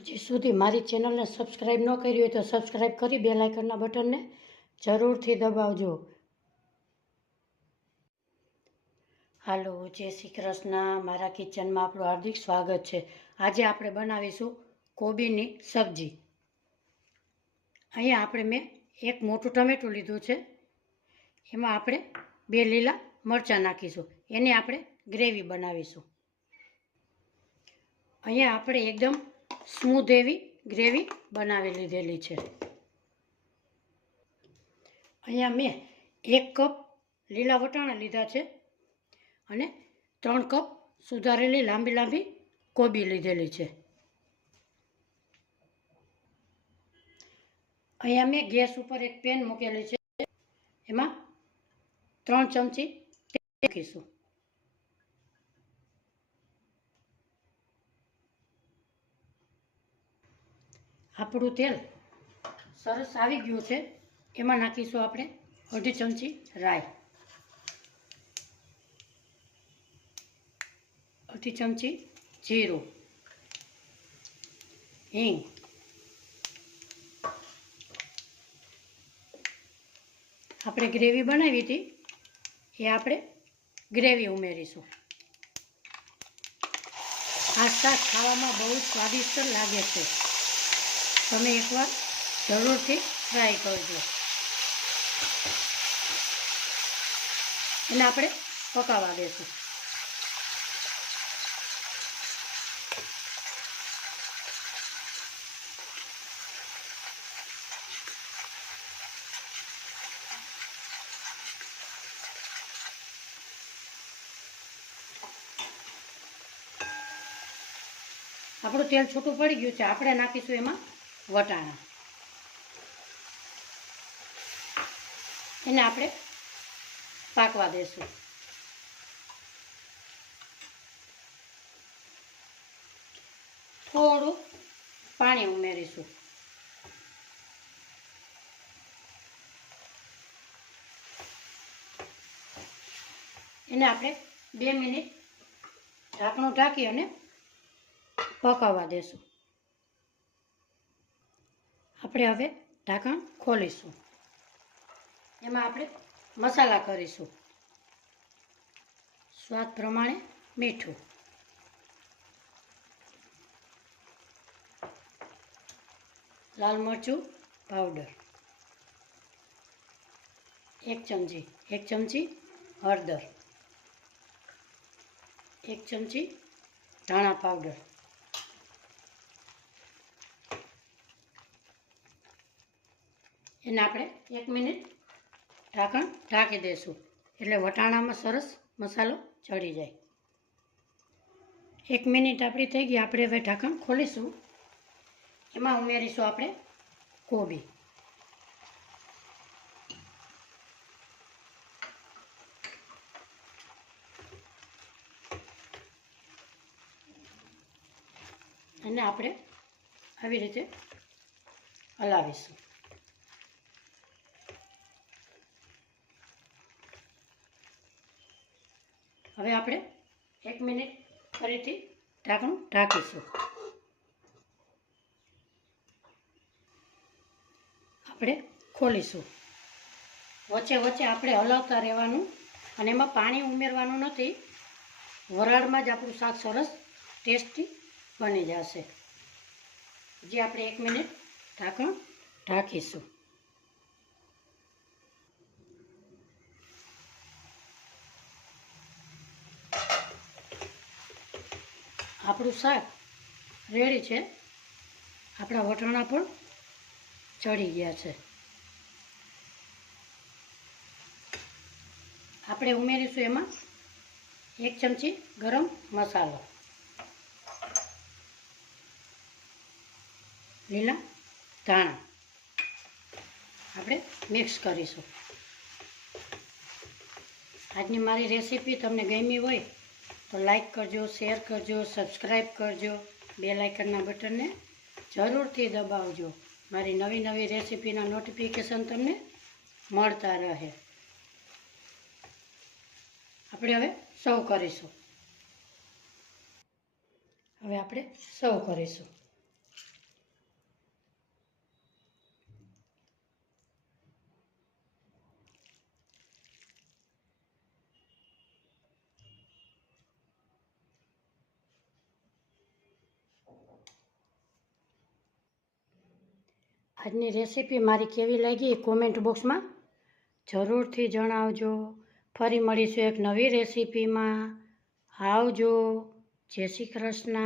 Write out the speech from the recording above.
હજી સુધી મારી ચેનલને સબસ્ક્રાઈબ ન કરી હોય તો સબસ્ક્રાઈબ કરી બેલ આઇકનના બટનને જરૂરથી દબાવજો. હાલો, જય શ્રી કૃષ્ણ. મારા કિચનમાં આપણું હાર્દિક સ્વાગત છે. આજે આપણે બનાવીશું કોબીની સબ્જી. અહીંયા મેં એક મોટું ટમેટું લીધું છે. એમાં આપણે 2 લીલા મરચાં નાખીશું. એની આપણે ગ્રેવી બનાવીશું. અહીંયા આપણે એકદમ સ્મૂધ એવી ગ્રેવી બનાવી લીધેલી છે. અહીંયા મેં 1 કપ લીલા વટાણા લીધા છે અને 3 કપ સુધારેલી લાંબી લાંબી કોબી લીધેલી છે. અહીંયા મેં ગેસ ઉપર એક પેન મૂકેલી છે. એમાં 3 ચમચી તેલ નાખીશું. આપણું તેલ સરસ આવી ગયું છે. એમાં નાખીશું આપણે 1/2 ચમચી રાઈ, 1/2 ચમચી જીરું, હિંગ, આપણે ગ્રેવી બનાવી હતી એ આપણે ગ્રેવી ઉમેરીશું. આ શાક ખાવામાં બહુ જ સ્વાદિષ્ટ લાગે છે. તમે એકવાર જરૂરથી ટ્રાય કરજો. એને આપણે પકાવવા દેશું. આપણું તેલ છૂટું પડી ગયું છે. આપણે નાખીશું એમાં વટાણા. એને આપણે પાકવા દેશું. થોડું પાણી ઉમેરીશું. એને આપણે 2 મિનિટ ઢાંકણું ઢાંકી અને પકાવવા દેશું. આપણે હવે ઢાંકણ ખોલીશું. એમાં આપણે મસાલા કરીશું. સ્વાદ પ્રમાણે મીઠું, લાલ મરચું પાવડર 1 ચમચી હળદર, 1 ચમચી ધાણા પાવડર, એને આપણે 1 મિનિટ ઢાંકણ ઢાંકી દઈશું. એટલે વટાણામાં સરસ મસાલો ચડી જાય. 1 મિનિટ આપણી થઈ ગઈ. આપણે હવે ઢાંકણ ખોલીશું. એમાં ઉમેરીશું આપણે કોબી. અને આપણે આવી રીતે હલાવીશું. હવે આપણે 1 મિનિટ ફરીથી ઢાંકણું ઢાંકીશું. આપણે ખોલીશું. વચ્ચે વચ્ચે આપણે હલાવતા રહેવાનું અને એમાં પાણી ઉમેરવાનું નથી. વરાળમાં જ આપણું શાક સરસ ટેસ્ટી બની જશે. હજી આપણે 1 મિનિટ ઢાંકણ ઢાંકીશું. આપણું શાક રેડી છે. આપણા વટાણા પણ ચડી ગયા છે. આપણે ઉમેરીશું એમાં 1 ચમચી ગરમ મસાલો, લીલા ધાણા આપણે મિક્સ કરીશું. આજની મારી રેસીપી તમને ગમી હોય તો લાઈક કરજો, શેર કરજો, સબસ્ક્રાઈબ કરજો. બેલ આઇકનના બટનને જરૂરથી દબાવજો. મારી નવી નવી રેસીપીના નોટિફિકેશન તમને મળતા રહે. આપણે હવે સર્વ કરીશું. આજની રેસીપી મારી કેવી લાગી એ કોમેન્ટ બોક્સમાં જરૂરથી જણાવજો. ફરી મળીશું એક નવી રેસીપીમાં. આવજો. જય શ્રી કૃષ્ણ.